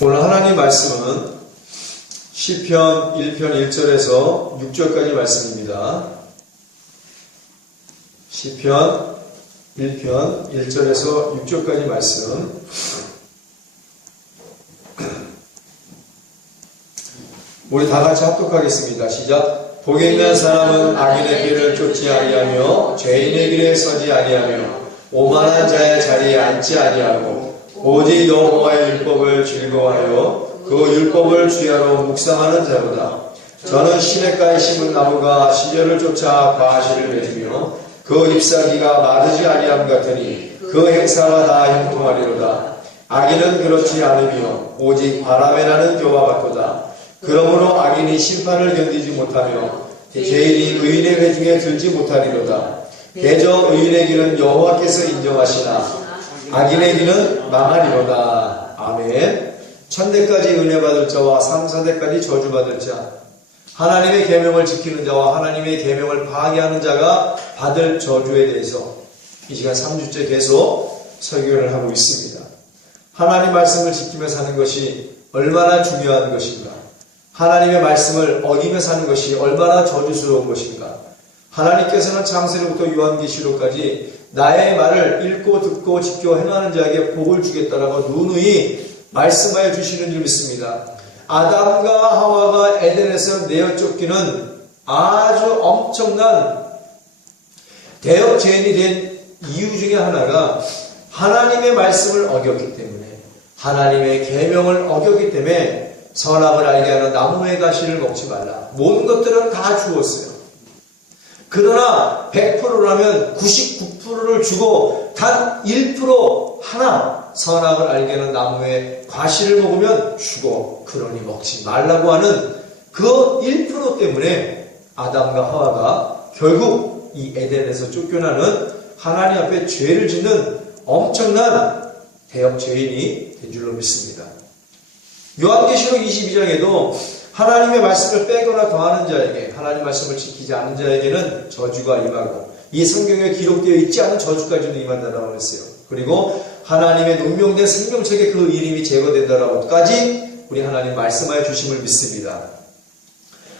오늘 하나님 말씀은 시편 1편 1절에서 6절까지 말씀입니다. 시편 1편 1절에서 6절까지 말씀. 우리 다 같이 합독하겠습니다. 시작. 복이 있는 사람은 악인의 길을 쫓지 아니하며 죄인의 길에 서지 아니하며 오만한 자의 자리에 앉지 아니하고 오직 여호와의 율법을 즐거워하여 그 율법을 주야로 묵상하는 자로다. 저는 시냇가에 심은 나무가 시절을 쫓아 과실을 맺으며 그 잎사귀가 마르지 아니함 같으니 그 행사가 다 형통하리로다. 악인은 그렇지 않으며 오직 바람에 나는 겨와 같도다. 그러므로 악인이 심판을 견디지 못하며 죄인이 의인의 회중에 들지 못하리로다. 대저 의인의 길은 여호와께서 인정하시나 악인의 길은 망하리로다. 아멘. 천대까지 은혜 받을 자와 3, 4대까지 저주 받을 자, 하나님의 계명을 지키는 자와 하나님의 계명을 파괴하는 자가 받을 저주에 대해서 이 시간 3주째 계속 설교를 하고 있습니다. 하나님 말씀을 지키며 사는 것이 얼마나 중요한 것인가? 하나님의 말씀을 어기며 사는 것이 얼마나 저주스러운 것인가? 하나님께서는 창세로부터 요한계시록까지 나의 말을 읽고 듣고 지켜 행하는 자에게 복을 주겠다라고 누누이 말씀하여 주시는 줄 믿습니다. 아담과 하와가 에덴에서 내어 쫓기는 아주 엄청난 대역 죄인이 된 이유 중에 하나가 하나님의 말씀을 어겼기 때문에, 하나님의 계명을 어겼기 때문에 선악을 알게 하는 나무의 가시를 먹지 말라. 모든 것들은 다 주었어요. 그러나 100%라면 99%를 주고 단 1% 하나 선악을 알게 하는 나무의 과실을 먹으면 죽어. 그러니 먹지 말라고 하는 그 1% 때문에 아담과 하와가 결국 이 에덴에서 쫓겨나는 하나님 앞에 죄를 짓는 엄청난 대역 죄인이 된 줄로 믿습니다. 요한계시록 22장에도 하나님의 말씀을 빼거나 더하는 자에게, 하나님 말씀을 지키지 않은 자에게는 저주가 임하고 이 성경에 기록되어 있지 않은 저주까지도 임한다라고 했어요. 그리고 하나님의 운명된 생명책에 그 이름이 제거된다라고까지 우리 하나님 말씀하여 주심을 믿습니다.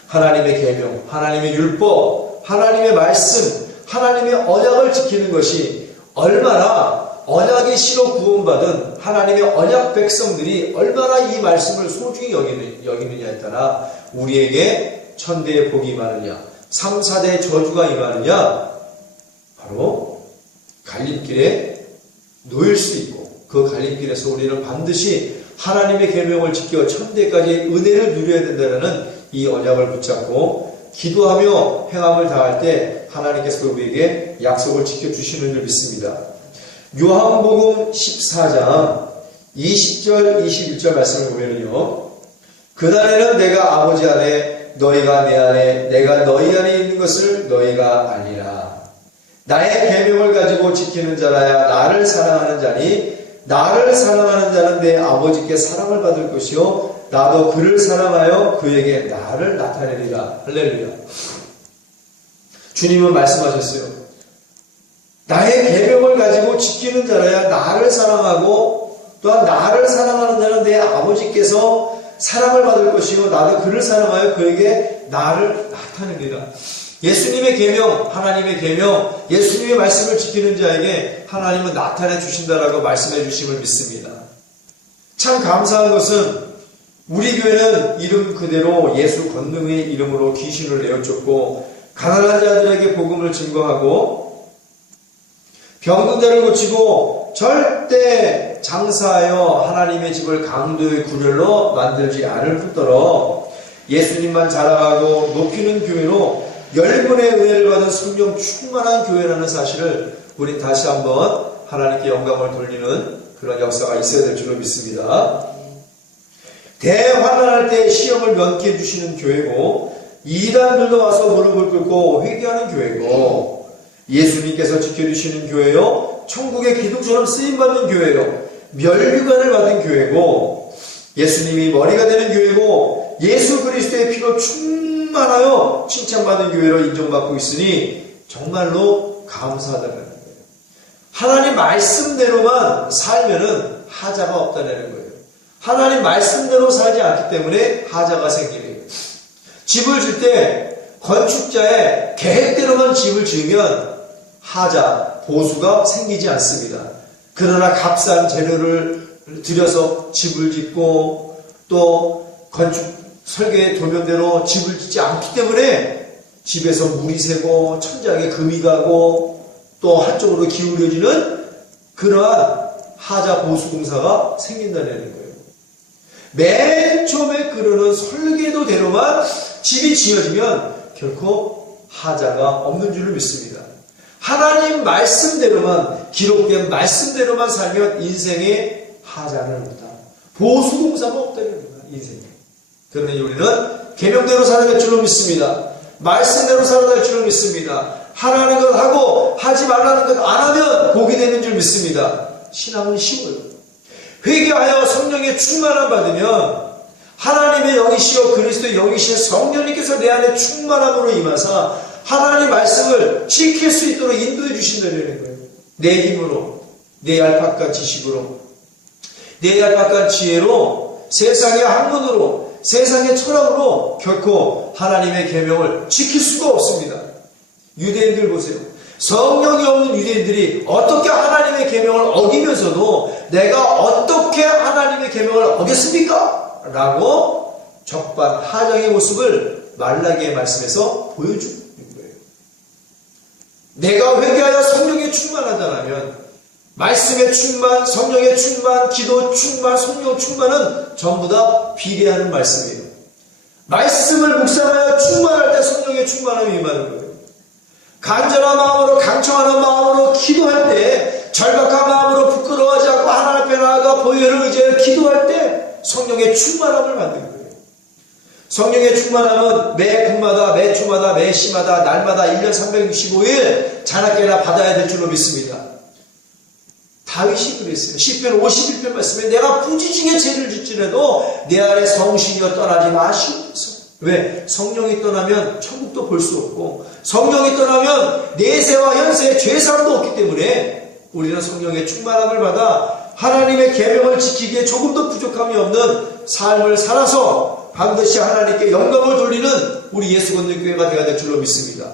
하나님의 계명, 하나님의 율법, 하나님의 말씀, 하나님의 언약을 지키는 것이 얼마나 언약의 씨로 구원받은 하나님의 언약 백성들이 얼마나 이 말씀을 소중히 여기느냐에 따라 우리에게 천대의 복이 임하느냐, 3, 4대의 저주가 임하느냐, 바로 갈림길에 놓일 수 있고 그 갈림길에서 우리는 반드시 하나님의 계명을 지켜 천대까지 은혜를 누려야 된다는 이 언약을 붙잡고 기도하며 행함을 다할 때 하나님께서 우리에게 약속을 지켜주시는 줄 믿습니다. 요한복음 14장 20절 21절 말씀을 보면요, 그날에는 내가 아버지 안에 너희가 내 안에 내가 너희 안에 있는 것을 너희가 알리라. 나의 계명을 가지고 지키는 자라야 나를 사랑하는 자니 나를 사랑하는 자는 내 아버지께 사랑을 받을 것이요 나도 그를 사랑하여 그에게 나를 나타내리라. 할렐루야. 주님은 말씀하셨어요. 나의 계명을 가지고 지키는 자라야 나를 사랑하고 또한 나를 사랑하는 자는 내 아버지께서 사랑을 받을 것이요 나도 그를 사랑하여 그에게 나를 나타내리라. 예수님의 계명, 하나님의 계명, 예수님의 말씀을 지키는 자에게 하나님은 나타내 주신다라고 말씀해 주심을 믿습니다. 참 감사한 것은 우리 교회는 이름 그대로 예수 권능의 이름으로 귀신을 내어쫓고 가난한 자들에게 복음을 증거하고 병든 자를 고치고 절대 장사하여 하나님의 집을 강도의 굴열로 만들지 않을 뿐더러 예수님만 자랑하고 높이는 교회로 열분의 은혜를 받은 성령 충만한 교회라는 사실을 우리 다시 한번 하나님께 영광을 돌리는 그런 역사가 있어야 될 줄로 믿습니다. 대환난할 때 시험을 면케해 주시는 교회고 이단들도 와서 무릎을 꿇고 회개하는 교회고 예수님께서 지켜주시는 교회요, 천국의 기둥처럼 쓰임받는 교회요, 멸류관을 받은 교회고 예수님이 머리가 되는 교회고 예수 그리스도의 피로 충만하여 칭찬받는 교회로 인정받고 있으니 정말로 감사하다는 거예요. 하나님 말씀대로만 살면은 하자가 없다는 거예요. 하나님 말씀대로 살지 않기 때문에 하자가 생기네요. 집을 질 때 건축자의 계획대로만 집을 지으면 하자, 보수가 생기지 않습니다. 그러나 값싼 재료를 들여서 집을 짓고 또 건축 설계 도면대로 집을 짓지 않기 때문에 집에서 물이 새고 천장에 금이 가고 또 한쪽으로 기울여지는 그러한 하자 보수 공사가 생긴다는 거예요. 맨 처음에 그러는 설계도대로만 집이 지어지면 결코 하자가 없는 줄을 믿습니다. 하나님 말씀대로만, 기록된 말씀대로만 살면 인생에 하자는 없다. 보수 공사가 없다는 겁니다. 인생에. 그러니 우리는 계명대로 살아갈 줄로 믿습니다. 말씀대로 살아갈 줄로 믿습니다. 하라는 것 하고 하지 말라는 것 안 하면 복이 되는 줄 믿습니다. 신앙은 쉬워요. 회개하여 성령의 충만함 받으면 하나님의 영이시여 그리스도의 영이시여 성령님께서 내 안에 충만함으로 임하사 하나님 말씀을 지킬 수 있도록 인도해 주신다는 거예요. 내 힘으로, 내 얄팍한 지식으로, 내 얄팍한 지혜로, 세상의 학문으로, 세상의 철학으로 결코 하나님의 계명을 지킬 수가 없습니다. 유대인들 보세요. 성령이 없는 유대인들이 어떻게 하나님의 계명을 어기면서도 내가 어떻게 하나님의 계명을 어겼습니까? 라고 적반 하장의 모습을 말라기의 말씀에서 보여주는 거예요. 내가 회개하여 성령에 충만하다면 말씀의 충만, 성령의 충만, 기도 충만, 성령 충만은 전부 다 비례하는 말씀이에요. 말씀을 묵상하여 충만할 때 성령의 충만함이 임하는 거예요. 간절한 마음으로 강청하는 마음으로 기도할 때 절박한 마음으로 부끄러워하지 않고 하나님 앞에 나아가 보혈을 의지하여 기도할 때 성령의 충만함을 받는 거예요. 성령의 충만함은 매 금마다, 매 주마다, 매 시마다, 날마다 1년 365일 자나깨나 받아야 될 줄로 믿습니다. 다윗이 그랬어요. 시편 51편 말씀에 내가 부지중에 죄를 짓지라도 내 안에 성신이여 떠나지 마시옵소서. 왜? 성령이 떠나면 천국도 볼 수 없고 성령이 떠나면 내세와 현세에 죄사함도 없기 때문에 우리는 성령의 충만함을 받아 하나님의 계명을 지키기에 조금도 부족함이 없는 삶을 살아서 반드시 하나님께 영광을 돌리는 우리 예수건축교회가 되어야 될 줄로 믿습니다.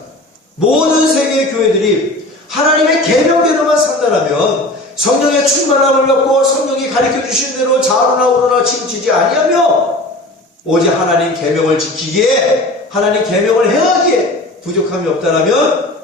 모든 세계의 교회들이 하나님의 계명대로만 산다라면 성령의 충만함을 받고 성령이 가르쳐 주신 대로 좌로나 우로나 치우치지 아니하며 오직 하나님 계명을 지키기에 하나님 계명을 행하기에 부족함이 없다라면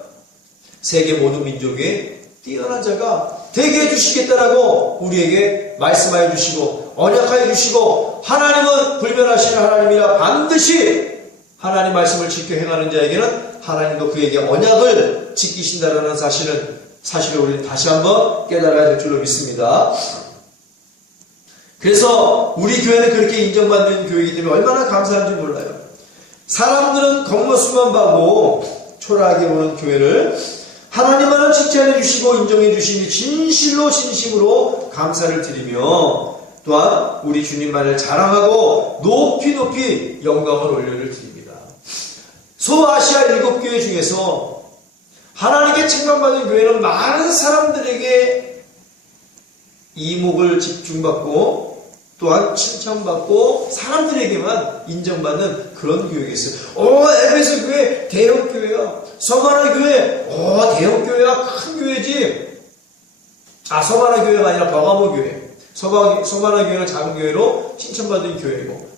세계 모든 민족에 뛰어난 자가 되게 해주시겠다라고 우리에게 말씀하여 주시고 언약하여 주시고 하나님은 불변하시는 하나님이라 반드시 하나님 말씀을 지켜 행하는 자에게는 하나님도 그에게 언약을 지키신다라는 사실을 우리는 다시 한번 깨달아야 될 줄로 믿습니다. 그래서 우리 교회는 그렇게 인정받는 교회이기 때문에 얼마나 감사한지 몰라요. 사람들은 겉모습만 보고 초라하게 보는 교회를 하나님만은 칭찬해 주시고 인정해 주시니 진실로 진심으로 감사를 드리며 또한 우리 주님만을 자랑하고 높이 높이 영광을 올려를 드립니다. 소아시아 7교회 중에서 하나님께 칭찬받은 교회는 많은 사람들에게 이목을 집중받고 또한 칭찬받고 사람들에게만 인정받는 그런 교회가 있어요. 에베소 교회 대형 교회야. 서바나 교회 대형 교회야. 큰 교회지. 서바나 교회가 아니라 버가모 교회. 서바나 교회는 작은 교회로 칭찬받은 교회고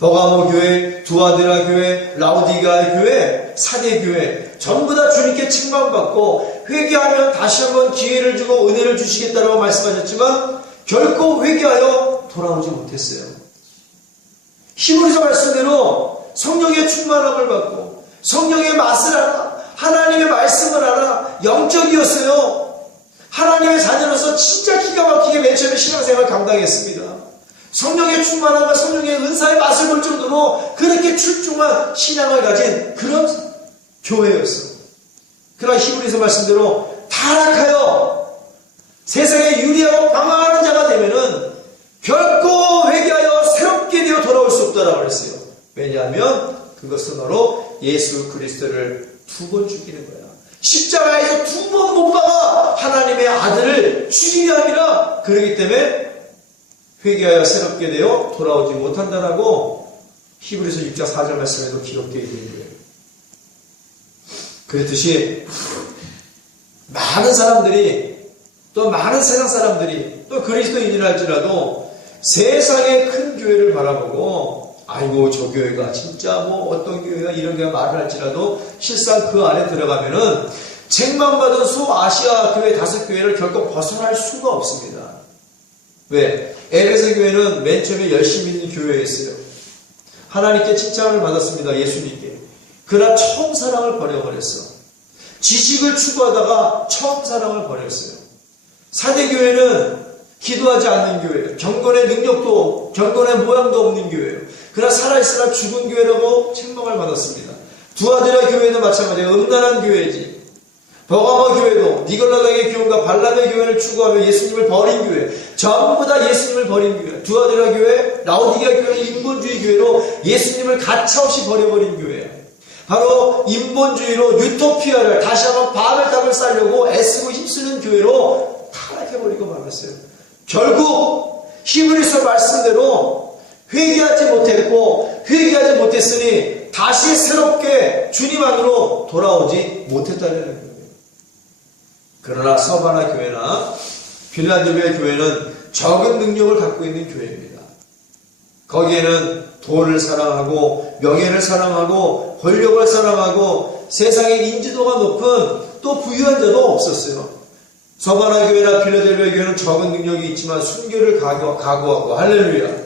버가모 교회, 두아데라 교회, 라우디가 교회, 사대 교회 전부 다 주님께 칭찬받고 회개하면 다시 한번 기회를 주고 은혜를 주시겠다라고 말씀하셨지만 결코 회개하여 돌아오지 못했어요. 히브리서 말씀대로 성령의 충만함을 받고 성령의 맛을 알아 하나님의 말씀을 알아 영적이었어요. 하나님의 자녀로서 진짜 기가 막히게 맨 처음에 신앙생활을 감당했습니다. 성령의 충만함과 성령의 은사의 맛을 볼 정도로 그렇게 출중한 신앙을 가진 그런 교회였어. 그러나 히브리서 말씀대로 타락하여 세상에 유리하고 방황하는 자가 되면은 결코 회개하여 새롭게 되어 돌아올 수 없다라고 그랬어요. 왜냐하면 그것은 바로 예수 그리스도를 2번 죽이는 거야. 십자가에서 2번 못 박아 하나님의 아들을 죽이려 함이라. 그러기 때문에 회개하여 새롭게 되어 돌아오지 못한다라고 히브리서 6장 4절 말씀에도 기록되어 있는 거예요. 그렇듯이 많은 사람들이, 또 많은 세상 사람들이, 또 그리스도인이라 할지라도 세상의 큰 교회를 바라보고 아이고 저 교회가 진짜 뭐 어떤 교회가 이런 교회가 말을 할지라도 실상 그 안에 들어가면은 책망받은 소아시아 교회 5교회를 결코 벗어날 수가 없습니다. 왜? 에베소 교회는 맨 처음에 열심히 있는 교회였어요. 하나님께 칭찬을 받았습니다. 예수님께. 그러나 처음 사랑을 버려버렸어. 지식을 추구하다가 처음 사랑을 버렸어요. 사대교회는 기도하지 않는 교회예요. 경건의 능력도, 경건의 모양도 없는 교회예요. 그러나 살아있으나 죽은 교회라고 책망을 받았습니다. 두아드라 교회는 마찬가지예요. 음란한 교회지. 버가모 교회도 니골라당의 교회가 발람의 교회를 추구하며 예수님을 버린 교회, 전부 다 예수님을 버린 교회. 두아드라 교회, 라오디게아 교회는 인본주의 교회로 예수님을 가차없이 버려버린 교회예요. 바로 인본주의로 유토피아를 다시 한번 바벨탑을 쌓으려고 애쓰고 힘쓰는 교회로 타락해버리고 말았어요. 결국 히브리서 말씀대로 회개하지 못했고 회개하지 못했으니 다시 새롭게 주님 안으로 돌아오지 못했다는 거예요. 그러나 서바나 교회나 빌라델비아 교회는 적은 능력을 갖고 있는 교회입니다. 거기에는 돈을 사랑하고 명예를 사랑하고 권력을 사랑하고 세상의 인지도가 높은 또 부유한 자도 없었어요. 서바나 교회나 빌라델비아 교회는 적은 능력이 있지만 순교를 각오하고 할렐루야,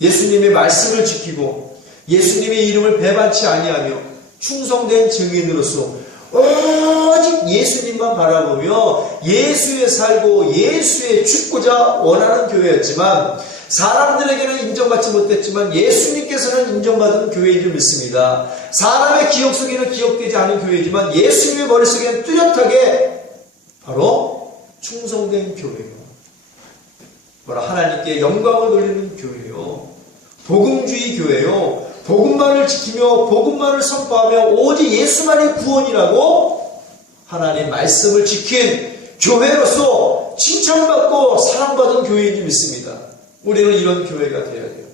예수님의 말씀을 지키고 예수님의 이름을 배반치 아니하며 충성된 증인으로서 오직 예수님만 바라보며 예수에 살고 예수에 죽고자 원하는 교회였지만 사람들에게는 인정받지 못했지만 예수님께서는 인정받은 교회인 줄 믿습니다. 사람의 기억 속에는 기억되지 않은 교회이지만 예수님의 머릿속에는 뚜렷하게 바로 충성된 교회요. 바로 하나님께 영광을 돌리는 교회요. 복음주의 교회요. 복음만을 지키며 복음만을 선포하며 오직 예수만의 구원이라고 하나님 말씀을 지킨 교회로서 칭찬받고 사랑받은 교회인 줄 믿습니다. 우리는 이런 교회가 되어야 돼요.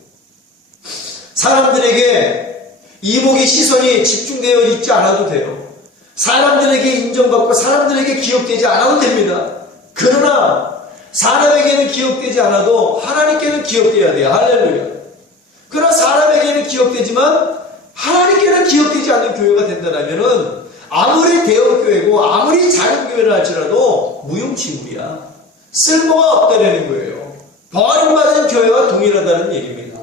사람들에게 이목의 시선이 집중되어 있지 않아도 돼요. 사람들에게 인정받고 사람들에게 기억되지 않아도 됩니다. 그러나 사람에게는 기억되지 않아도 하나님께는 기억되어야 돼요. 할렐루야. 그러나 사람에게는 기억되지만 하나님께는 기억되지 않는 교회가 된다면 아무리 대형교회고 아무리 작은 교회를 할지라도 무용지물이야. 쓸모가 없다는 거예요. 버림받은 교회와 동일하다는 얘기입니다.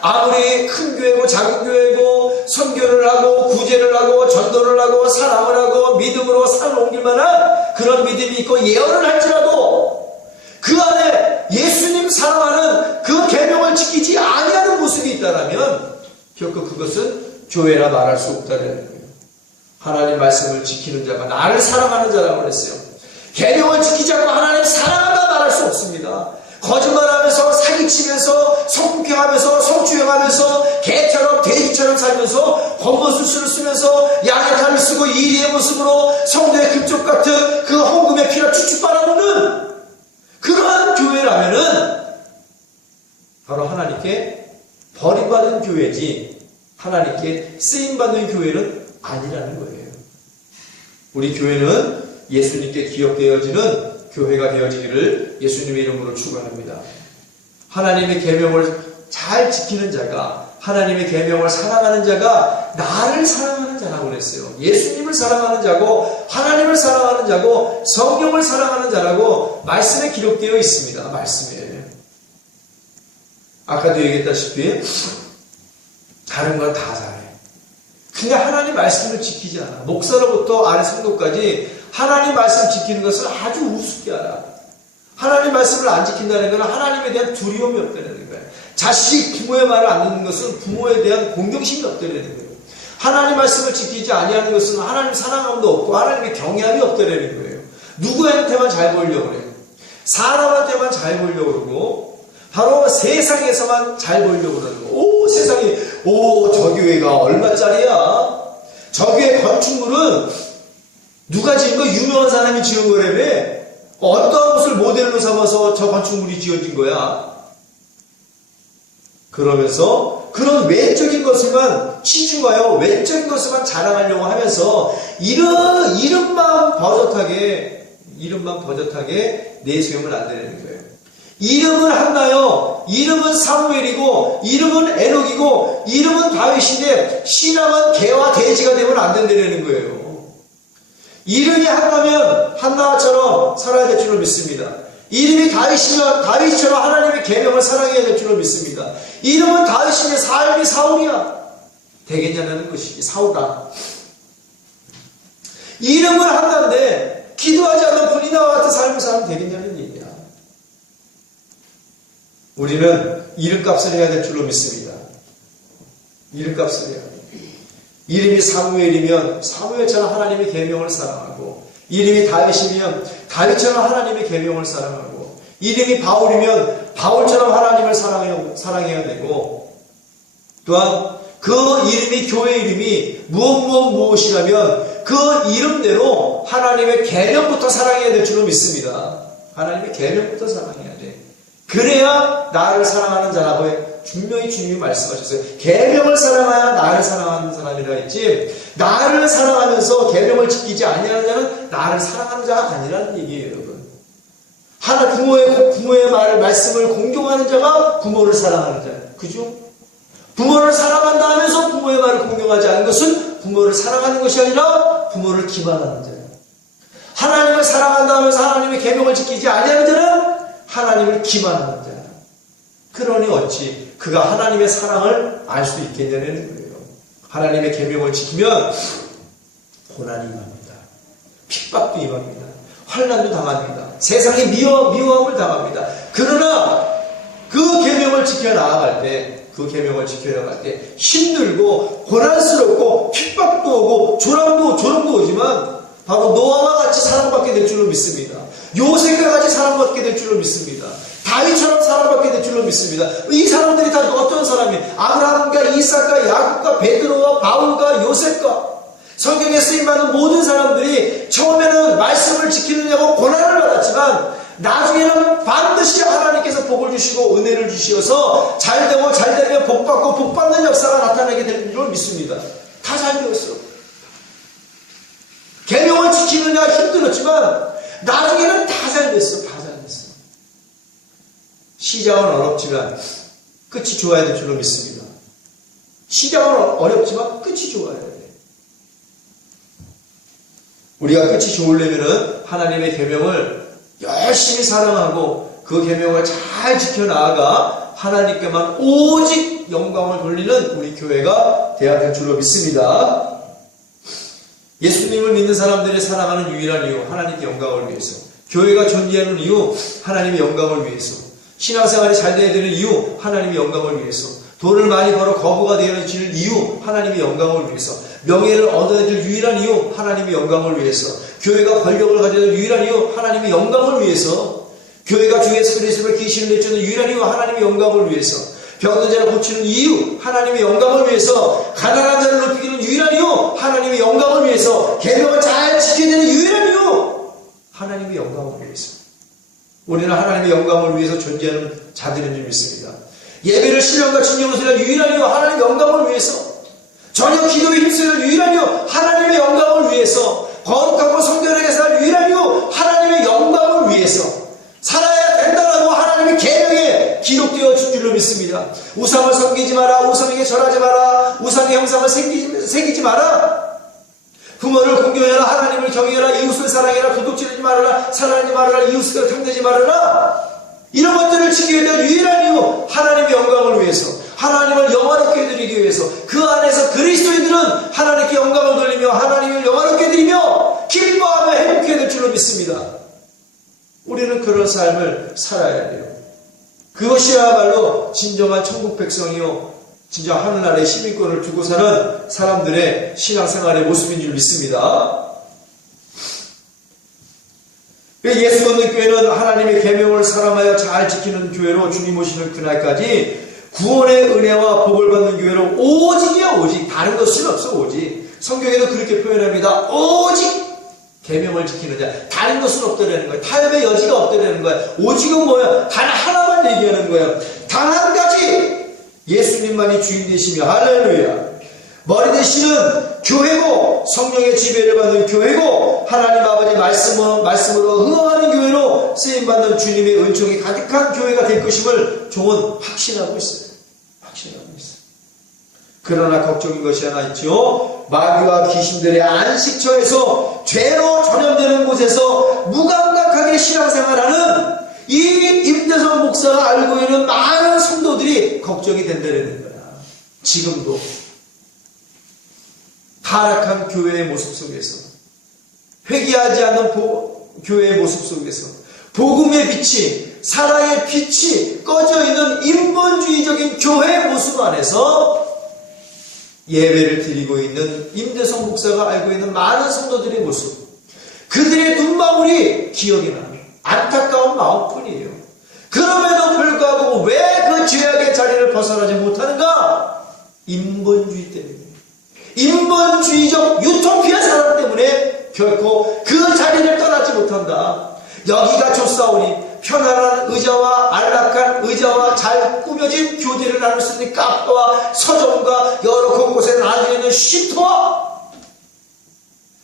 아무리 큰 교회고 작은 교회고 선교를 하고 구제를 하고 전도를 하고 사랑을 하고 믿음으로 산을 옮길 만한 그런 믿음이 있고 예언을 할지라도 그 안에 예수님 사랑하는 그 계명을 지키지 아니하는 모습이 있다면 결코 그것은 교회라 말할 수 없다는 거예요. 하나님 말씀을 지키는 자가 나를 사랑하는 자라고 그랬어요. 계명을 지키지 않고 하나님 사랑한다 말할 수 없습니다. 거짓말하면서 사기치면서 성폭행하면서 성추행하면서 개처럼 돼지처럼 살면서 권고술수를 쓰면서 양약함을 쓰고 이리의 모습으로 성도의 금쪽 같은 그 헌금의 피를 축축 빨아먹는 그러한 교회라면은 바로 하나님께 버림받은 교회지 하나님께 쓰임받는 교회는 아니라는 거예요. 우리 교회는 예수님께 기억되어지는 교회가 되어지기를 예수님의 이름으로 축원합니다. 하나님의 계명을 잘 지키는 자가, 하나님의 계명을 사랑하는 자가 나를 사랑하는 자라고 그랬어요. 예수님을 사랑하는 자고 하나님을 사랑하는 자고 성령을 사랑하는 자라고 말씀에 기록되어 있습니다. 말씀에. 아까도 얘기했다시피 다른 건 다 잘해. 근데 하나님 말씀을 지키지 않아. 목사로부터 아래 성도까지 하나님 말씀 지키는 것을 아주 우습게 알아. 하나님 말씀을 안 지킨다는 것은 하나님에 대한 두려움이 없다는 거예요. 자식이 부모의 말을 안 듣는 것은 부모에 대한 공경심이 없다는 거예요. 하나님 말씀을 지키지 아니하는 것은 하나님 사랑함도 없고 하나님의 경외함이 없다는 거예요. 누구한테만 잘 보이려고 그래요. 사람한테만 잘 보이려고 그러고 바로 세상에서만 잘 보이려고 그러는 거예요. 오, 세상에, 오, 저 교회가 얼마짜리야? 저 교회 건축물은 누가 지은 거 유명한 사람이 지은 거라며? 어떠한 것을 모델로 삼아서 저 건축물이 지어진 거야? 그러면서 그런 외적인 것을만 치중하여 외적인 것을만 자랑하려고 하면서 이름만 버젓하게 내세우면 안 되는 거예요. 이름은 한나요, 이름은 사무엘이고, 이름은 에녹이고, 이름은 다윗인데 신앙은 개와 돼지가 되면 안 된다는 거예요. 이름이 한나면 한나처럼 살아야 될 줄로 믿습니다. 이름이 다윗이면 다윗처럼 하나님의 계명을 사랑해야 될 줄로 믿습니다. 이름은 다윗인데 삶이 사울이야. 되겠냐는 것이지. 사울아. 이름은 한나인데 기도하지 않는 분이나와 같은 삶을 살면 되겠냐는 얘기야. 우리는 이름값을 해야 될 줄로 믿습니다. 이름값을 해야 돼. 이름이 사무엘이면 사무엘처럼 하나님의 계명을 사랑하고, 이름이 다윗이면 다윗처럼 하나님의 계명을 사랑하고, 이름이 바울이면 바울처럼 하나님을 사랑해야 되고, 또한 그 이름이 교회 이름이 무엇이라면 그 이름대로 하나님의 계명부터 사랑해야 될 줄로 믿습니다. 하나님의 계명부터 사랑해야 돼. 그래야 나를 사랑하는 자라고 분명히 주님이 말씀하셨어요. 계명을 사랑해야 나를 사랑하는 사람이라 했지, 나를 사랑하면서 계명을 지키지 아니하는 자는 나를 사랑하는 자가 아니라는 얘기예요, 여러분. 부모의 말씀을 공경하는 자가 부모를 사랑하는 자예요. 그죠? 부모를 사랑한다 하면서 부모의 말을 공경하지 않는 것은 부모를 사랑하는 것이 아니라 부모를 기만하는 자예요. 하나님을 사랑한다 하면서 하나님의 계명을 지키지 아니하는 자는 하나님을 기만하는 자예요. 그러니 어찌 그가 하나님의 사랑을 알 수 있겠냐는 거예요. 하나님의 계명을 지키면 고난이 임합니다. 핍박도 임합니다. 환난도 당합니다. 세상에 미워함을 당합니다. 그러나 그 계명을 지켜나갈 때 힘들고 고난스럽고 핍박도 오고 조롱도 오지만 바로 노아와 같이 사랑받게 될 줄로 믿습니다. 요셉과 같이 사랑받게 될 줄로 믿습니다. 다윗처럼 사랑받게 될 줄로 믿습니다. 이 사람들이 다 어떤 사람이에요? 아브라함과 이삭과 야곱과 베드로와 바울과 요셉과 성경에 쓰임받은 모든 사람들이 처음에는 말씀을 지키느냐고 고난을 받았지만 나중에는 반드시 하나님께서 복을 주시고 은혜를 주시어서 잘되고 잘되면 복받고 복받는 역사가 나타나게 될 줄로 믿습니다. 다 잘 되었어. 계명을 지키느냐 힘들었지만 나중에는 다 잘 됐어. 다 잘 됐어. 시작은 어렵지만 끝이 좋아야 될 줄로 믿습니다. 시작은 어렵지만 끝이 좋아야 돼. 우리가 끝이 좋으려면은 하나님의 계명을 열심히 사랑하고 그 계명을 잘 지켜나가 하나님께만 오직 영광을 돌리는 우리 교회가 되어야 될 줄로 믿습니다. 예수님을 믿는 사람들이 사랑하는 유일한 이유, 하나님의 영광을 위해서. 교회가 존재하는 이유, 하나님의 영광을 위해서. 신앙생활이 잘 되어야 되는 이유, 하나님의 영광을 위해서. 돈을 많이 벌어 거부가 되어야 될 이유, 하나님의 영광을 위해서. 명예를 얻어야 될 유일한 이유, 하나님의 영광을 위해서. 교회가 권력을 가져야 될 유일한 이유, 하나님의 영광을 위해서. 교회가 주 예수 그리스도를 계시를 내주는 유일한 이유, 하나님의 영광을 위해서. 병든 자를 고치는 이유, 하나님의 영광을 위해서. 가난한 자를 높이기는 유일한 이유, 하나님의 영광을 위해서. 계명을 잘 지켜야 되는 유일한 이유, 하나님의 영광을 위해서. 우리는 하나님의 영광을 위해서 존재하는 자들인 줄 믿습니다. 예배를 신령과 진정으로 드리는 유일한 이유, 하나님의 영광을 위해서. 저녁 기도에 힘쓰는 유일한 이유, 하나님의 영광을 위해서. 거룩하고 성결하게 살 유일한 이유, 하나님의 영광을 위해서. 살아야 된다라고 하나님의 계명에 기록되어 준 줄로 믿습니다. 우상을 섬기지 마라, 우상에게 절하지 마라, 우상의 형상을 새기지 마라. 부모를 공경해라, 하나님을 경외해라, 이웃을 사랑해라, 도둑질하지 말아라, 사랑하지 말아라, 이웃을 탐내지 말아라. 이런 것들을 지켜야 될 유일한 이유, 하나님의 영광을 위해서, 하나님을 영화롭게 드리기 위해서. 그 안에서 그리스도인들은 하나님께 영광을 돌리며 하나님을 영화롭게 드리며 기뻐하며 행복해야 될 줄로 믿습니다. 우리는 그런 삶을 살아야 돼요. 그것이야말로 진정한 천국 백성이요, 진짜 하늘나라의 시민권을 두고 사는 사람들의 신앙생활의 모습인 줄 믿습니다. 예수 믿는 교회는 하나님의 계명을 사랑하여 잘 지키는 교회로 주님 오시는 그날까지 구원의 은혜와 복을 받는 교회로 오직이야, 오직. 다른 것은 없어, 오직. 성경에도 그렇게 표현합니다. 오직 계명을 지키는 자. 다른 것은 없더라는 거예요. 타협의 여지가 없더라는 거예요. 오직은 뭐예요? 단 하나만 얘기하는 거예요. 단 한 가지! 예수님만이 주인 되시며 할렐루야. 머리 되시는 교회고 성령의 지배를 받는 교회고 하나님 아버지 말씀으로 흥하는 교회로 쓰임받는 주님의 은총이 가득한 교회가 될 것임을 종은 확신하고 있어요. 확신하고 있어요. 그러나 걱정인 것이 하나 있죠. 마귀와 귀신들의 안식처에서 죄로 전염되는 곳에서 무감각하게 신앙생활하는 이 임대성 목사가 알고 있는 많은 성도들이 걱정이 된다는 거야. 지금도 타락한 교회의 모습 속에서, 회개하지 않는 교회의 모습 속에서 복음의 빛이, 사랑의 빛이 꺼져 있는 인본주의적인 교회의 모습 안에서 예배를 드리고 있는 임대성 목사가 알고 있는 많은 성도들의 모습, 그들의 눈망울이 기억이 나는 안타까운 마음뿐이에요. 그럼에도 불구하고 왜 그 죄악의 자리를 벗어나지 못하는가? 인본주의 때문에, 인본주의적 유토피아 사람 때문에 결코 그 자리를 떠나지 못한다. 여기가 좋사오니 편안한 의자와 안락한 의자와 잘 꾸며진 교대를 나눌 수 있는 카페와 서점과 여러 곳곳에 나뉘어 있는 쉼터와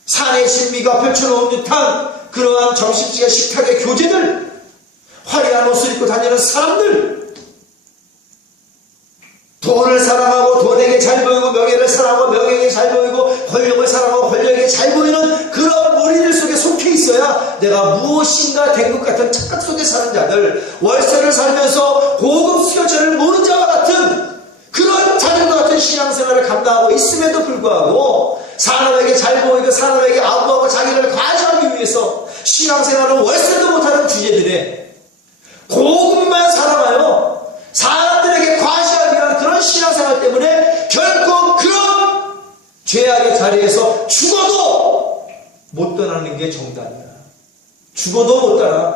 산의 신비가 펼쳐놓은 듯한 그러한 점심시간 식탁의 교재들, 화려한 옷을 입고 다니는 사람들, 돈을 사랑하고 돈에게 잘 보이고 명예를 사랑하고 명예에게 잘 보이고 권력을 사랑하고 권력에게 잘 보이는 그런 무리들 속에 속해 있어야 내가 무엇인가 된 것 같은 착각 속에 사는 자들, 월세를 살면서 고급 수요처를 모르는 자와 같은 그런 자들과 같은 신앙생활을 감당하고 있음에도 불구하고 사람에게 잘 보이고 사람에게 아부하고 자기를 과시하기 위해서 신앙생활을 월세도 못하는 주제들에 고급만 사랑하여 사람들에게 과시하기 위한 그런 신앙생활 때문에 결코 그런 죄악의 자리에서 죽어도 못 떠나는 게 정답이야. 죽어도 못 떠나.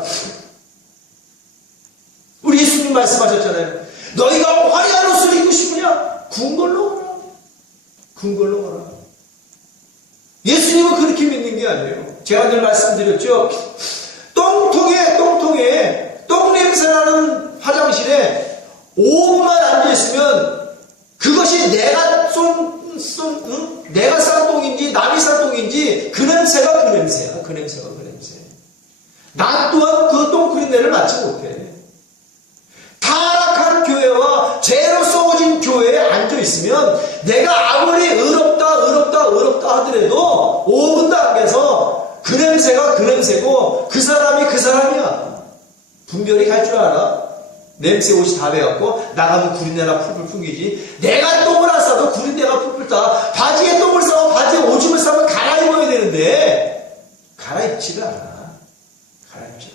우리 예수님 말씀하셨잖아요. 너희가 화려한 옷을 입고 싶으냐? 군 걸로 가라. 군 걸로 가라. 예수님은 그렇게 믿는 게 아니에요. 제가 늘 말씀드렸죠. 똥통에 똥 냄새나는 화장실에 5분만 앉아있으면 그것이 내가 내가 싼 똥인지 남이 싼 똥인지 그 냄새가 그 냄새야. 그 냄새가 그 냄새. 나 또한 그 똥크린내를 맡지 못해. 타락한 교회와 죄로 썩어진 교회에 앉아있으면 내가 아무리 의롭다 하더라도 5분도 안 가서 그 냄새가 그 냄새고 그 사람이 그 사람이야. 분별이 갈 줄 알아? 냄새 옷이 다 배갖고 나가면 구린내나 풀풀 풍기지. 내가 똥을 안 싸도 구린내가 풀풀 따. 바지에 똥을 싸고 바지에 오줌을 싸면 갈아입어야 되는데 갈아입지가 않아. 갈아입지가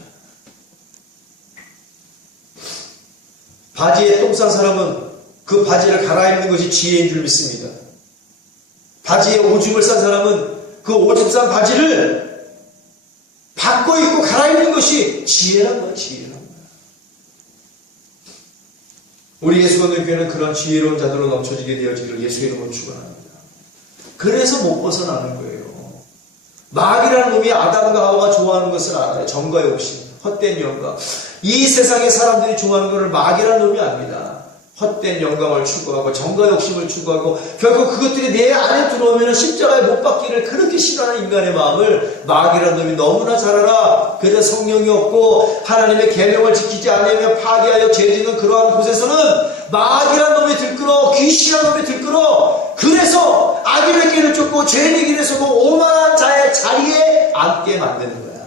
않아. 바지에 똥 싼 사람은 그 바지를 갈아입는 것이 지혜인 줄 믿습니다. 바지에 오줌을 싼 사람은 그 오줌 싼 바지를 바꿔 입고 갈아입는 것이 지혜란 거야. 지혜란 거야. 우리 예수님께는 그런 지혜로운 자들로 넘쳐지게 되어지기를 예수의 이름으로 축원합니다. 그래서 못 벗어나는 거예요. 마귀라는 놈이 아담과 하와가 좋아하는 것을 알아요. 정과 욕심, 헛된 영광. 이 세상의 사람들이 좋아하는 것을 마귀라는 놈이 압니다. 헛된 영광을 추구하고 정과 욕심을 추구하고 결국 그것들이 내 안에 들어오면 십자가에 못 박기를 그렇게 싫어하는 인간의 마음을 마귀라는 놈이 너무나 잘 알아. 그래서 성령이 없고 하나님의 계명을 지키지 않으며 파괴하여 죄짓는 그러한 곳에서는 마귀라는 놈이 들끓어, 귀신이라는 놈이 들끓어. 그래서 악인의 길을 쫓고 죄의 길에 서고 오만한 자의 자리에 앉게 만드는 거야.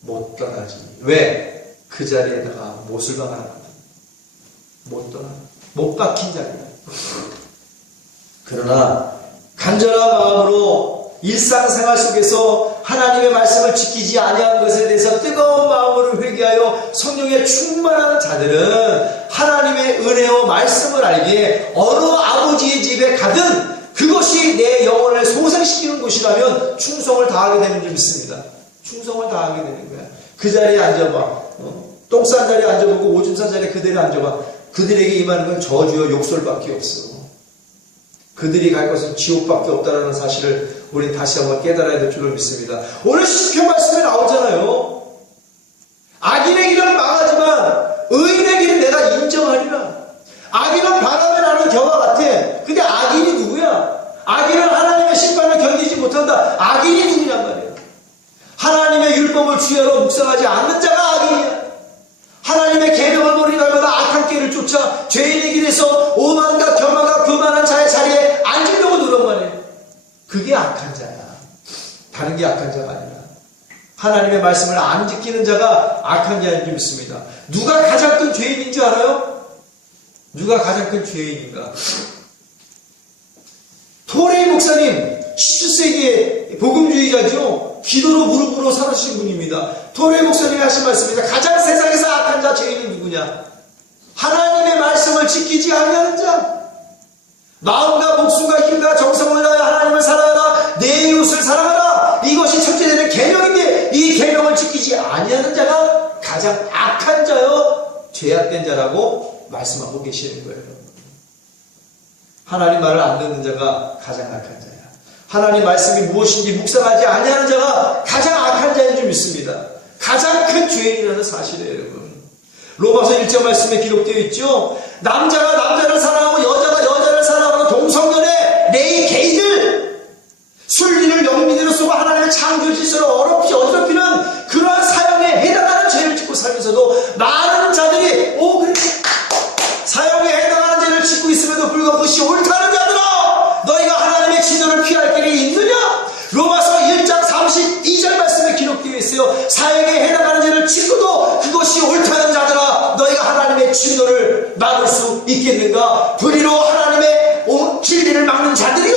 못 떠나지. 왜? 그 자리에다가 못을 박아놨거든. 못 떠나. 못 박힌 자리야. 그러나 간절한 마음으로 일상생활 속에서 하나님의 말씀을 지키지 아니한 것에 대해서 뜨거운 마음으로 회개하여 성령에 충만한 자들은 하나님의 은혜와 말씀을 알기에 어느 아버지의 집에 가든 그것이 내 영혼을 소생시키는 곳이라면 충성을 다하게 되는 줄 믿습니다. 충성을 다하게 되는 거야. 그 자리에 앉아봐. 똥 싼 자리에 앉아보고 오줌 싼 자리에 그대로 앉아봐. 그들에게 임하는 건 저주와 욕설밖에 없어. 그들이 갈 곳은 지옥밖에 없다는 사실을 우린 다시 한번 깨달아야 될 줄로 믿습니다. 오늘 시편 말씀에 나오잖아요. 악인의 길은 망하지만 의인의 길은 내가 인정하리라. 악인은 바람에 나는 겨와 같아. 근데 악인이 누구야? 악인은 하나님의 심판을 견디지 못한다. 악인이 누구냔 말이에요. 하나님의 율법을 주야로 묵상하지 않는 자가 악인이야. 하나님의 계명을 버리는 날마다 악한 길을 쫓아 죄인의 길에서 오만과 겸하가 교만한 자의 자리에 앉으려고 노력만 해. 그게 악한 자야. 다른 게 악한 자가 아니라 하나님의 말씀을 안 지키는 자가 악한 자인 줄 믿습니다. 누가 가장 큰 죄인인 줄 알아요? 누가 가장 큰 죄인인가? 토레이 목사님, 17세기의 복음주의자죠. 기도로 무릎 꿇어 살아주신 분입니다. 토레이 목사님이 하신 말씀입니다. 가장 세상에서 악한 자 죄인은 누구냐? 하나님의 말씀을 지키지 아니하는 자. 마음과 목숨과 힘과 정성을 다하여 하나님을 사랑하라. 내 이웃을 사랑하라. 이것이 첫째되는 계명인데 이 계명을 지키지 아니하는 자가 가장 악한 자요 죄악된 자라고 말씀하고 계시는 거예요. 하나님 말을 안 듣는 자가 가장 악한 자야. 하나님 말씀이 무엇인지 묵상하지 아니하는 자가 가장 악한 자인 줄 믿습니다. 가장 큰 죄인이라는 사실이에요, 여러분. 로마서 1장 말씀에 기록되어 있죠. 남자가 남자를 사랑하고 여자가 여자를 사랑하는 동성연애 레이 게이들, 순리를 영미대로 쓰고 하나님의 창조 질서를 어렵게 어지럽히는 그러한 사형에 해당하는 죄를 짓고 살면서도 많은 자들이 그래 사형에 해당하는 죄를 짓고 있음에도 불구하고 그것이 옳다는 자들아, 너희가 하나님의 진노를 피할 길이 있느냐? 로마서 1장 32절 말씀에 기록되어 있어요. 사형에 해당하는 죄를 짓고도 그것이 옳다는 자들아, 너희가 하나님의 진노를 막을 수 있겠는가? 불의로 하나님의 진리를 막는 자들이요,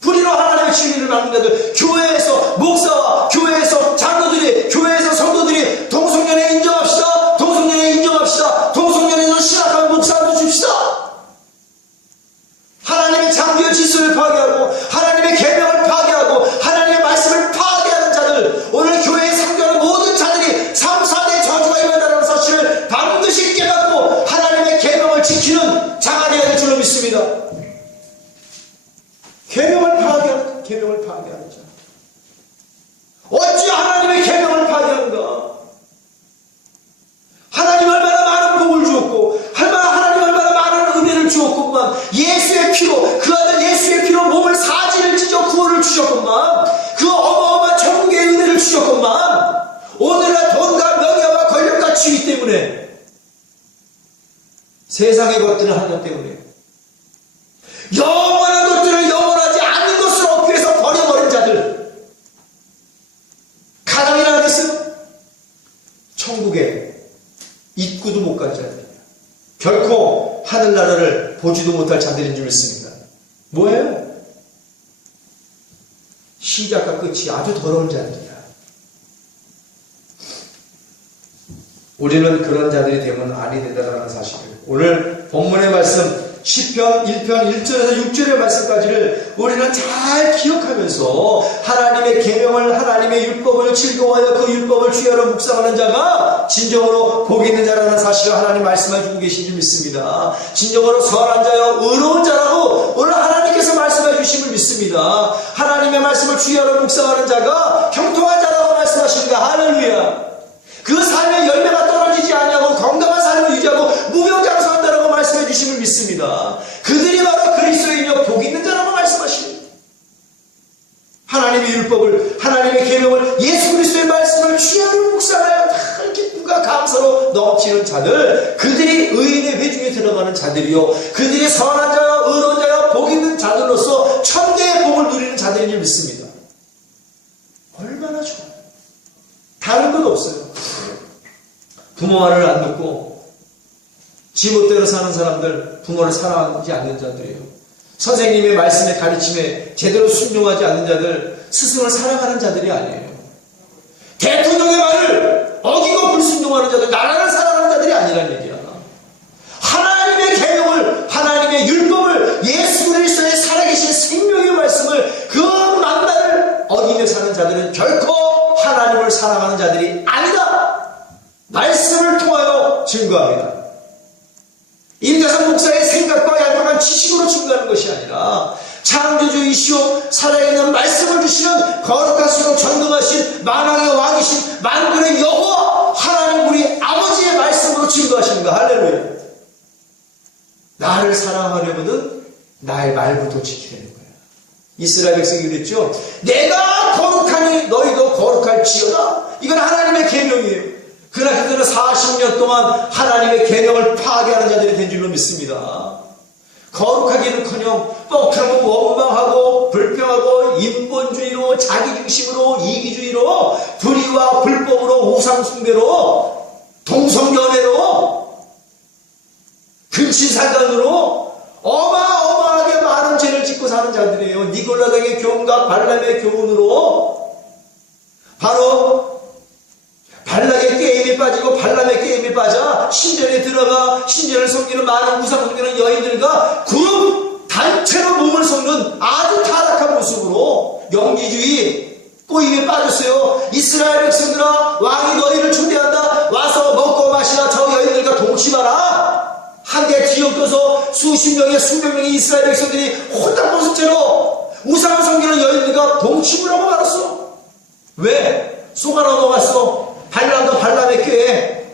불의로 하나님의 진리를 막는 자들, 교회에서 목사와 교회에서 장로들이, 교회에서 성도들이 동성연애 인정합시다. 동성연애 인정합시다. 동성연애는 신학하면 목사도 줍시다. 하나님의 창조의 질서를 파괴하고 하나님의 계명을 파괴하고 하나님의 말씀을 파괴하는 자들, 오늘 교회에 상주하는 모든 자들이 3, 4대 저주가 임한다는 사실을 반드시 깨닫고 하나님의 계명을 지키는 자가 되어야 될 줄로 믿습니다. 계명을 파괴하는 자. 어찌 하나님의 계명을 파괴하는가? 하나님 얼마나 많은 복을 주었고, 하나님 얼마나 많은 은혜를 주었건만, 예수의 피로, 그 아들 예수의 피로 몸을 사지를 찢어 구원을 주셨건만, 그 어마어마한 천국의 은혜를 주셨건만, 오늘날 돈과 명예와 권력과 지위 때문에, 세상의 것들을 하는 것 때문에, 영원한 것들을 영원하지 않는 것을 얻기 위해서 버려버린 자들, 가장이나 하겠어요? 천국에 입구도 못 간 자들이에요. 결코 하늘나라를 보지도 못할 자들인 줄 믿습니다. 뭐예요? 시작과 끝이 아주 더러운 자들이야. 우리는 그런 자들이 되면 아니 된다는 사실을, 오늘 본문의 말씀 시편 1편 1절에서 6절의 말씀까지를 우리는 잘 기억하면서 하나님의 계명을, 하나님의 율법을 즐거워하여 그 율법을 주야로 묵상하는 자가 진정으로 복이 있는 자라는 사실을 하나님 말씀해주고 계신 줄 믿습니다. 진정으로 선한 자여 의로운 자라고 오늘 하나님께서 말씀해 주심을 믿습니다. 하나님의 말씀을 주야로 묵상하는 자가 형통한 자라고 말씀하십니다. 할렐루야. 그 삶의 열매가 떨어지지 아니하고 건강한 삶을 유지하고 무병장수한다라고 말씀해 주심을 믿습니다. 그들이 바로 그리스도인이여 복 있는 자라고 말씀하십니다. 하나님의 율법을, 하나님의 계명을, 예수 그리스도의 말씀을 주야로 묵상하여 기쁨과 감사로 넘치는 자들, 그들이 의인의 회중에 들어가는 자들이요, 그들이 선한 자여 의로운 자여 복 있는 자들로서 천대의 복을 누리는 자들인 줄 믿습니다. 얼마나 좋아요. 다른 건 없어요. 부모 말을 안 듣고 지멋대로 사는 사람들, 부모를 사랑하지 않는 자들이에요. 선생님의 말씀에 가르침에 제대로 순종하지 않는 자들, 스승을 사랑하는 자들이 아니에요. 대통령의 말을 어기고 불순종하는 자들, 나라를 사랑하는 자들이 아니란 얘기야. 하나님의 계명을, 하나님의 율법을, 예수 그리스도의 살아계신 생명의 말씀을, 그 만나를 어기며 사는 자들은 결코 하나님을 사랑하는 자들이 아니다. 말씀을 통하여 증거합니다. 임대선 목사의 생각과 얄팍한 지식으로 증거하는 것이 아니라 창조주이시오 살아있는 말씀을 주시는 거룩하시고 전능하신 만왕의 왕이신 만군의 여호와 하나님 우리 아버지의 말씀으로 증거하십니다. 할렐루야. 나를 사랑하려거든 나의 말부터 지키는 거야. 이스라엘 백성이 그랬죠. 내가 거룩하니 너희도 거룩할지어다. 이건 하나님의 계명이에요. 그러나 그들은 40년 동안 하나님의 계명을 파괴하는 자들이 된 줄로 믿습니다. 거룩하기는커녕 뻑하고 원망하고 불평하고 인본주의로 자기중심으로 이기주의로 불의와 불법으로 우상숭배로 동성연애로 근친사간으로 어마어마하게 많은 죄를 짓고 사는 자들이에요. 니골라당의 교훈과 발람의 교훈으로 바로 발락의 게임에 빠지고 발람의 게임에 빠져 신전에 들어가 신전을 섬기는 많은 우상 섬기는 여인들과 그룹 단체로 몸을 섞는 아주 타락한 모습으로 영지주의 꼬임에 빠졌어요. 이스라엘 백성들아 왕이 너희를 초대한다. 와서 먹고 마시라. 저 여인들과 동침하라. 한 대 뒤엉켜서 수십 명의 수백 명의 이스라엘 백성들이 혼탁버섯 채로 우상을 섬기는 여인들과 동침을 하고 말았어. 왜? 속아 넘어갔어. 발람도 발람의 꾀에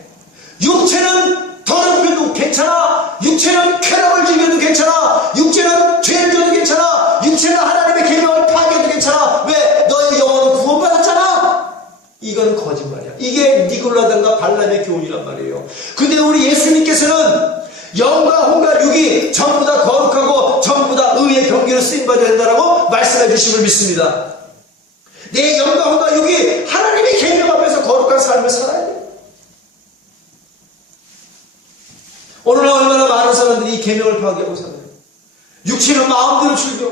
육체는 더럽혀도 괜찮아. 육체는 쾌락을 즐겨도 괜찮아. 육체는 죄를 져도 괜찮아. 육체는 하나님의 계명을 파괴해도 괜찮아. 왜? 너의 영혼은 구원받았잖아. 이건 거짓말이야. 이게 니골라당과 발람의 교훈이란 말이에요. 근데 우리 예수님께서는 영과 혼과 육이 전부 다 거룩하고 전부 다 의의 경계로 쓰임받아야 된다라고 말씀해 주심을 믿습니다. 내 영과 혼과 육이 하나님의 계명 앞에서 거룩한 삶을 살아야 돼. 오늘날 얼마나 많은 사람들이 이 계명을 파괴하고 살아요. 육체는 마음대로 즐겨.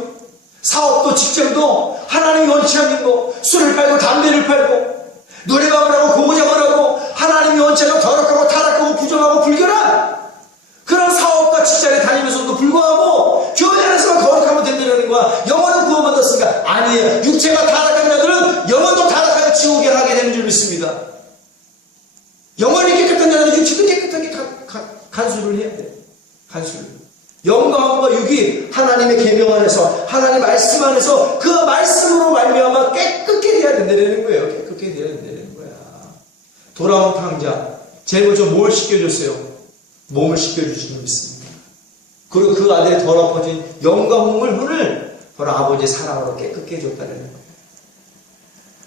사업도 직장도 하나님이 원치 않는 거. 술을 팔고 담배를 팔고 노래방을 하고 고고장을 하고 하나님이 원치 않는 더럽고 타락하고 부정하고 불결한 그런 사업과 직장에 다니면서도 불구하고 교회 안에서만 거룩하면 된다는 거야. 영혼은 구원받았으니까. 아니에요. 육체가 타락한 자들은 영혼도 타락하여 지옥에 가게 되는 줄 믿습니다. 영혼이 깨끗한 자는 육체도 깨끗하게 간수를 해야 돼. 간수를. 영과 혼과 육이 하나님의 계명 안에서 하나님 말씀 안에서 그 말씀으로 말미암아 깨끗게 돼야 된다는 거예요. 깨끗게 돼야 된다는 거야. 돌아온 탕자 제일 먼저 뭘 시켜줬어요? 몸을 씻겨주시는 믿습니다. 그리고 그 안에 더럽어진 영과 혼을 바로 아버지의 사랑으로 깨끗게 해줬다는 거예요.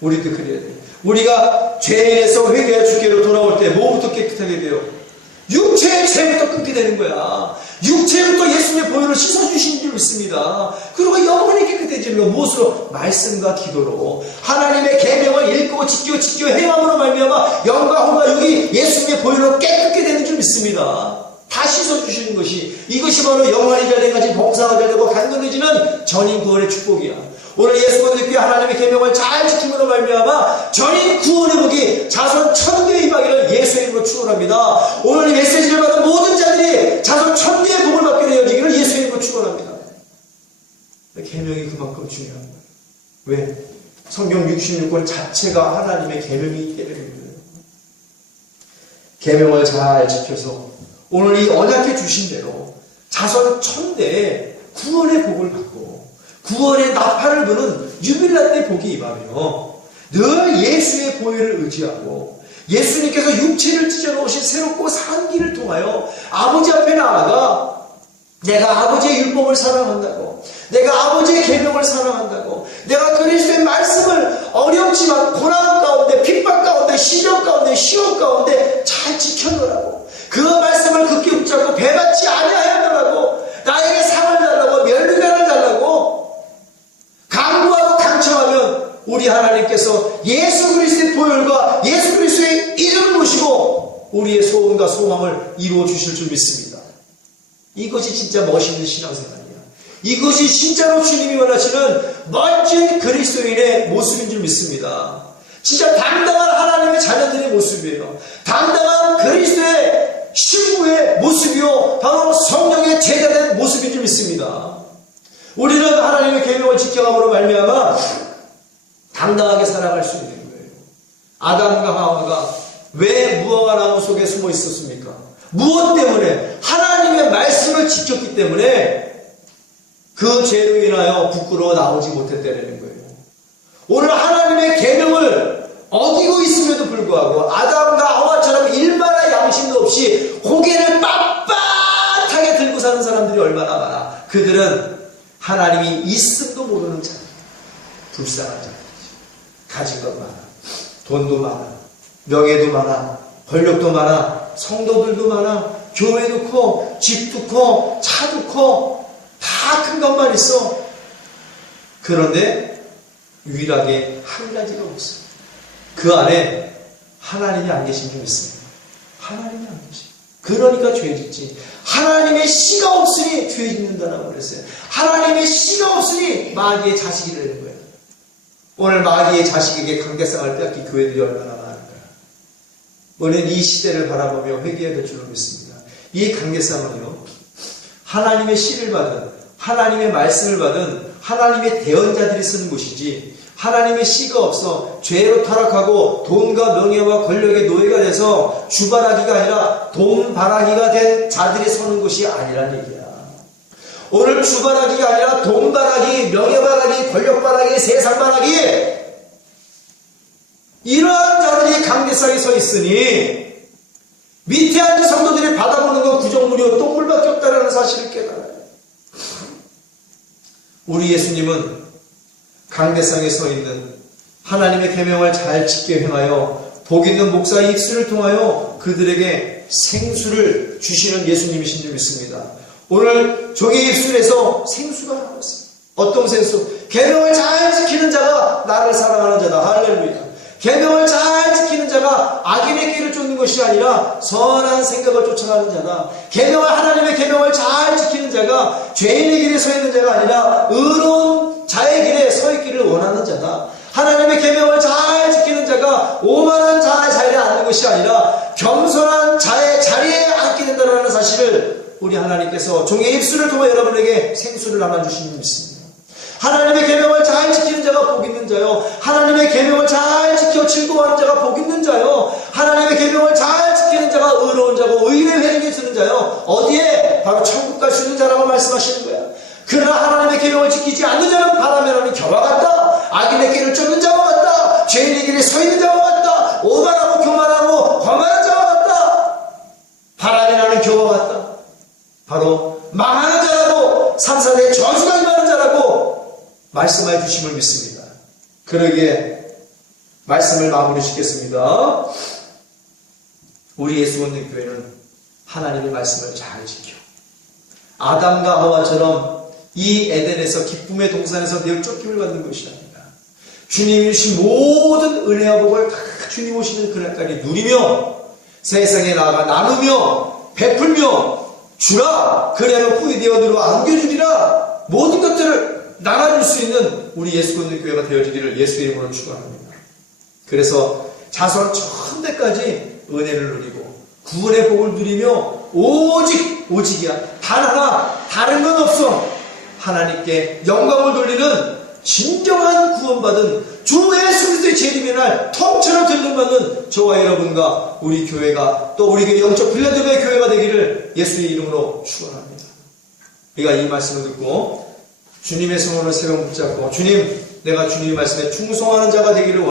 우리도 그래야 돼요. 우리가 죄인에서 회개하여 주께로 돌아올 때 뭐부터 깨끗하게 돼요? 육체의 죄부터 끊게 되는 거야. 육체부터 예수님의 보혈을 씻어주시는 줄 믿습니다. 그리고 영혼이 깨끗해지는 거 무엇으로? 말씀과 기도로 하나님의 계명을 읽고 지켜 행함으로 말미암아 영과 혼과 육이 예수님의 보혈로 깨끗게 되는 줄 믿습니다. 다 씻어주시는 것이 이것이 바로 영원히 잘돼가지고 봉사가 잘되고 강건해지는 전인 구원의 축복이야. 오늘 예수가 듣기에 하나님의 계명을 잘 지킴으로 말미암아 전인 구원의 복이 자손 천대에 임하기를 예수의 이름으로 축원합니다. 오늘 이 메시지를 받은 모든 자들이 자손 천대의 복을 받게 되어지기를 예수의 이름으로 축원합니다. 계명이 그만큼 중요한 거예요. 왜? 성경 66권 자체가 하나님의 계명이기 때문입니다. 계명을 잘 지켜서 오늘 이 언약해 주신 대로 자손 천대에 구원의 복을 받고 구원의 나팔을 부는 유빌라 때 복이 임하며 늘 예수의 보혈을 의지하고 예수님께서 육체를 찢어놓으신 새롭고 산 길을 통하여 아버지 앞에 나아가 내가 아버지의 율법을 사랑한다고 내가 아버지의 계명을 사랑한다고 내가 그리스도의 말씀을 어렵지만 고난 가운데 핍박 가운데 시련 가운데 시험 가운데 잘 지켜놓으라고 그 말씀을 굳게 붙잡고 배받지 아니하여라고 나에게 상을 달라고 면류관을 달라고 강구하고 강청하면 우리 하나님께서 예수 그리스도의 보혈과 예수 그리스도의 이름을 모시고 우리의 소원과 소망을 이루어 주실 줄 믿습니다. 이것이 진짜 멋있는 신앙생활이야. 이것이 진짜로 주님이 원하시는 멋진 그리스도인의 모습인 줄 믿습니다. 진짜 당당한 하나님의 자녀들의 모습이에요. 당당한 그리스도의 신부의 모습이요 바로 성령의 제자된 모습인 줄 믿습니다. 우리는 하나님의 계명을 지켜감으로 말미암아 당당하게 살아갈 수 있는 거예요. 아담과 하와가 왜 무화과 나무 속에 숨어 있었습니까? 무엇 때문에? 하나님의 하나님의 말씀을 지켰기 때문에 그 죄로 인하여 부끄러워 나오지 못했다는 거예요. 오늘 하나님의 계명을 어기고 있음에도 불구하고 아담과 하와처럼 일만한 양심도 없이 고개를 빳빳하게 들고 사는 사람들이 얼마나 많아. 그들은 하나님이 있음도 모르는 자들, 불쌍한 자들, 가진 것 많아, 돈도 많아, 명예도 많아, 권력도 많아, 성도들도 많아, 교회도 커, 집도 커, 차도 커, 다 큰 것만 있어. 그런데 유일하게 한 가지가 없어요. 그 안에 하나님이 안 계신 게 있습니다. 하나님이 안 계신. 그러니까 죄 짓지. 하나님의 씨가 없으니 죄 짓는다라고 그랬어요. 하나님의 씨가 없으니 마귀의 자식이 되는 거예요. 오늘 마귀의 자식에게 강대상을 빼앗긴 교회들이 얼마나 많은가. 우리는 이 시대를 바라보며 회개해야 될 줄로 믿습니다. 이 강대상은요, 하나님의 씨를 받은, 하나님의 말씀을 받은 하나님의 대언자들이 쓰는 곳이지, 하나님의 씨가 없어 죄로 타락하고 돈과 명예와 권력의 노예가 돼서 주바라기가 아니라 돈바라기가 된 자들이 서는 곳이 아니란 얘기야. 오늘 주바라기가 아니라 돈바라기, 명예바라기, 권력바라기, 세상바라기, 이러한 자들이 강대상에 서 있으니 밑에 앉은 성도들이 받아보는 건 구정물이요 똥물밖에 없다는 사실을 깨달아요. 우리 예수님은 강대상에 서 있는 하나님의 계명을 잘 지켜 행하여 복 있는 목사의 입술을 통하여 그들에게 생수를 주시는 예수님이신 줄 믿습니다. 오늘 종의 입술에서 생수가 나오고 있습니다. 어떤 생수? 계명을 잘 지키는 자가 나를 사랑하는 자다. 할렐루야. 계명을 잘 지키는 자가 악인의 길을 쫓는 것이 아니라 선한 생각을 쫓아가는 자다. 하나님의 계명을 잘 지키는 자가 죄인의 길에 서 있는 자가 아니라 의로운 자의 길에 서 있기를 원하는 자다. 하나님의 계명을 잘 지키는 자가 오만한 자의 자리에 앉는 것이 아니라 겸손한 자의 자리에 앉게 된다는 사실을 우리 하나님께서 종의 입술을 통해 여러분에게 생수를 나눠주신 줄 믿습니다. 하나님의 계명을 잘 지키는 자가 복 있는 자요. 하나님의 계명을 잘 지켜 즐거워하는 자가 복 있는 자요. 하나님의 계명을 잘 지키는 자가 의로운 자고 의의 회중에 서는 자요. 어디에? 바로 천국 갈 수 있는 자라고 말씀하시는 거야. 그러나 하나님의 계명을 지키지 않는 자는 바람에 나는 겨와 같다. 악인의 길을 쫓는 자와 같다. 죄인의 길에 서 있는 자와 같다. 오만하고 교만하고 거만한 자와 같다. 바람에 나는 겨와 같다. 바로 망하는 자라고, 삼사대에 저주가 임하는 자라고 말씀해 주심을 믿습니다. 그러기에 말씀을 마무리 짓겠습니다. 우리 예수원님 교회는 하나님의 말씀을 잘 지켜 아담과 하와처럼 이 에덴에서 기쁨의 동산에서 내 쫓김을 받는 것이 아니라 주님이 주신 모든 은혜와 복을 다 주님 오시는 그날까지 누리며 세상에 나아가 나누며 베풀며 주라 그리하면 후이 되어 너로 안겨주리라 모든 것들을 나눠줄 수 있는 우리 예수 믿는 교회가 되어지기를 예수의 이름으로 축원합니다. 그래서 자손 천대까지 은혜를 누리고 구원의 복을 누리며 오직이야. 단 하나 다른 건 없어. 하나님께 영광을 돌리는 진정한 구원받은 주 예수 그리스도의 재림의 날 통째로 들림받는 저와 여러분과 우리 교회가 또 우리 영적 빌라델비아 교회가 되기를 예수의 이름으로 축원합니다. 우리가 이 말씀을 듣고 주님의 성원을 새로 붙잡고 주님 내가 주님의 말씀에 충성하는 자가 되기를